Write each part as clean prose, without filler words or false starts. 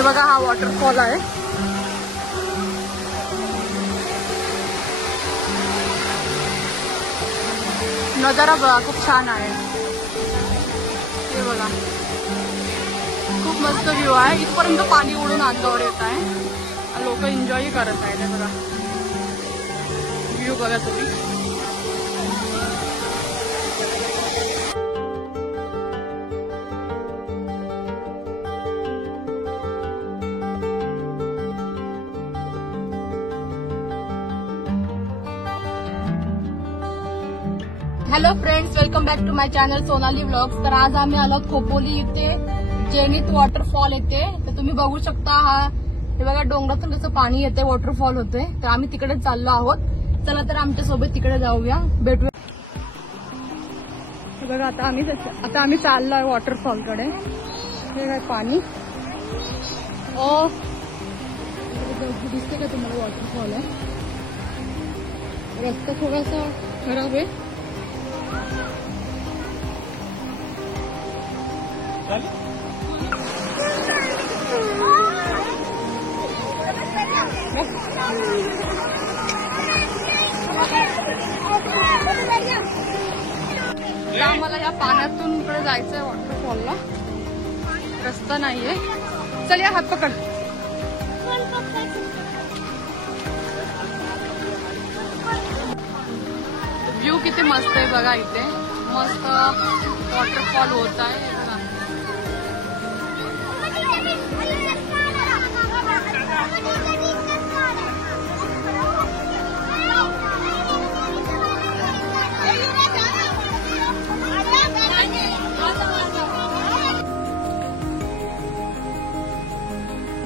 हे बघा हा वॉटरफॉल आहे. नजारा बघा खूप छान आहे. हे बघा खूप मस्त व्ह्यू आहे. इथपर्यंत पाणी उडून अंगावर येत आहे. लोक एन्जॉय करत आहेत. बघा व्ह्यू बघा तुम्ही. Hello friends, welcome back to my channel Sonali vlogs. तर आज आम्ही आलो खोपोली इथे जेनीत वॉटरफॉल येते. तर तुम्ही बघू शकता हे बघा डोंगरातून कसं पाणी येते, वॉटरफॉल होते. तर आम्ही तिकडे चाललो आहोत. चला तर आमच्या सोबत तिकडे जाऊया, भेटूया. हे बघा आता आम्ही चाललो आहे वॉटरफॉल कडे. हे काय पाणी दिसते का तुम्हाला? वॉटरफॉल आहे. रस्ता थोडासा खराब आहे. आम्हाला या पाण्यातून इकडे जायचंय वॉटरफॉलला. रस्ता नाहीये. चल या, हात पकड. व्ह्यू किती मस्त आहे बघा. इथे मस्त वॉटरफॉल होत आहे.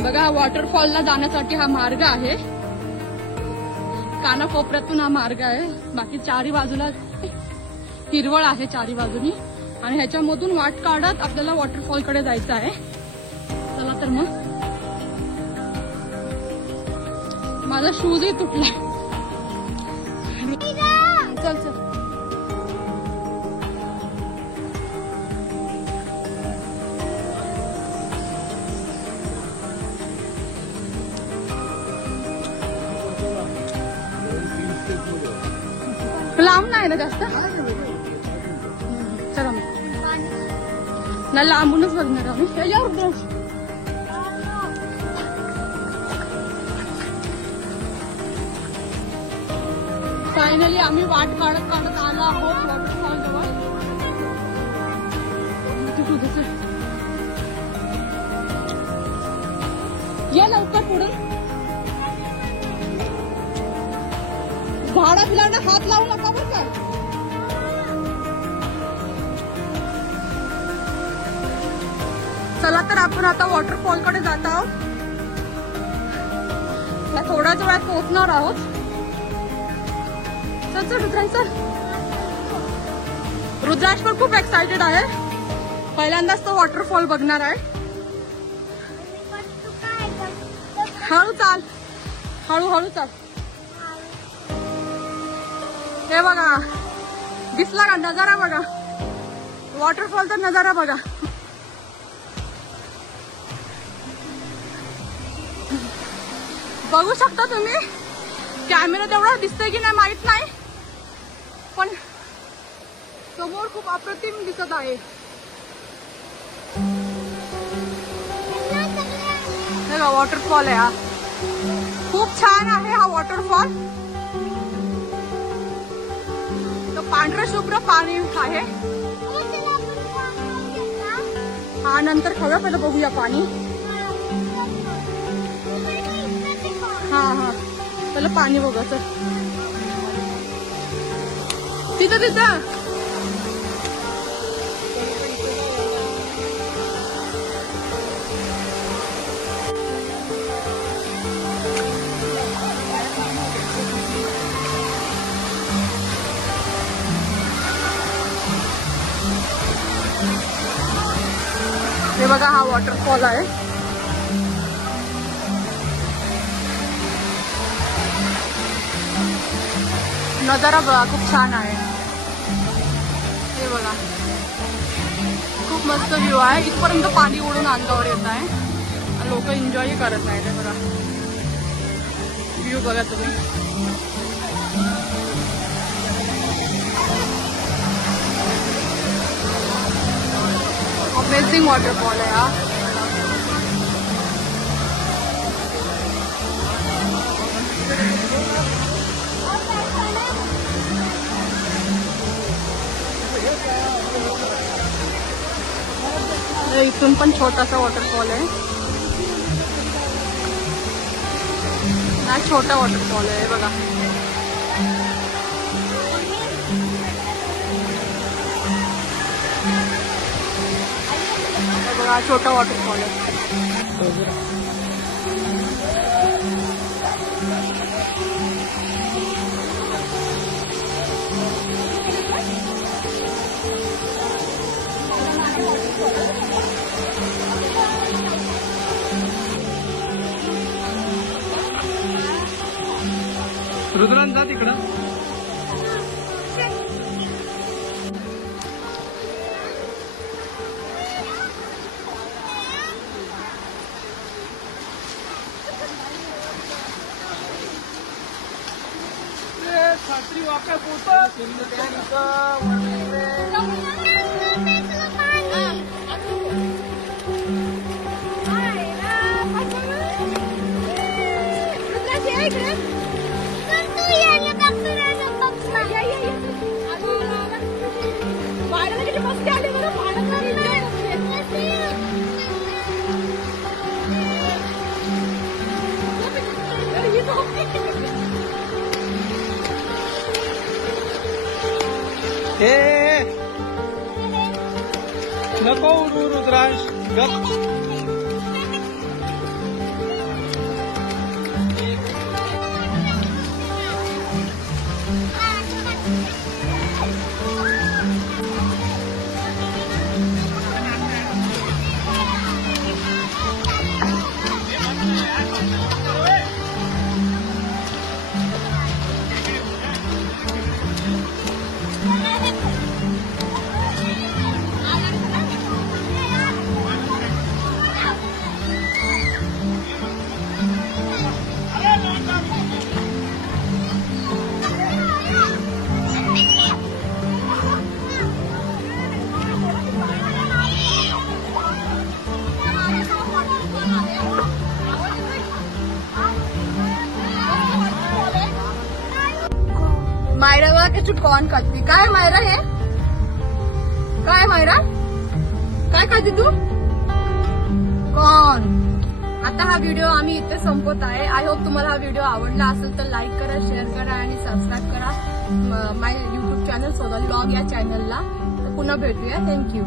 बघा वॉटरफॉलला जाण्यासाठी हा मार्ग आहे. कानाकोपऱ्यातून हा मार्ग आहे. बाकी चारी बाजूला हिरवळ आहे चारी बाजूनी. आणि ह्याच्यामधून वाट काढत आपल्याला वॉटरफॉल कडे जायचं आहे. चला तर मग. माझा शूजही तुटलाय. चल चल. लांब नाही ना जास्त. चला मग नाही, लांबूनच बघणार आम्ही. फायनली आम्ही वाट काढत काढत आलो आहोत वॉटरफॉल जवळ. ये लवकर पुढे. झाडा फिरांना हात लावू नका बरं का. चला तर आपण आता वॉटरफॉल कडे जात आहोत. थोड्याच वेळात पोहोचणार आहोत. चल चल रुद्रांश चल. रुद्रांश पण खूप एक्सायटेड आहे. पहिल्यांदाच तो वॉटरफॉल बघणार आहे. हळू चाल, हळूहळू चाल. हे बघा दिसला का नजारा? बघा वॉटरफॉलचा नजारा बघा. बघू शकता तुम्ही. कॅमेरा तेवढा दिसतंय की नाही माहित नाही, पण समोर खूप अप्रतिम दिसत आहे. हे बघा वॉटरफॉल आहे हा. खूप छान आहे हा वॉटरफॉल. पांढरं शुभ्र पाणी आहे. हा नंतर खरं पहिलं बघूया पाणी. हा हा पहिलं पाणी बघायचं. तिथं तिथं हे बघा हा वॉटरफॉल आहे. नजारा बघा खूप छान आहे. हे बघा खूप मस्त व्ह्यू आहे. इथपर्यंत पाणी उडून अंगावर येत आहे. लोक एन्जॉय करत नाही बघा. व्ह्यू बघा तुम्ही. अमेझिंग वॉटरफॉल आहे हा. इथून पण छोटासा वॉटरफॉल आहे. हा छोटा वॉटरफॉल आहे बघा. बघा छोटा वॉटरफॉल आहे. रुद्रान जा तिकडं. छात्री वाका पोता नको उडू रुद्रांश गप. मायरा बघा की कॉर्न खाती. काय मायरा हे काय मायरा काय खाती तू? कॉर्न. आता हा व्हिडिओ आम्ही इथे संपवत आहे. आय होप तुम्हाला हा व्हिडिओ आवडला असेल तर लाईक करा, शेअर करा आणि सबस्क्राईब करा माय युट्यूब चॅनल सोनाली व्लॉग या चॅनलला. तर पुन्हा भेटूया. थँक्यू.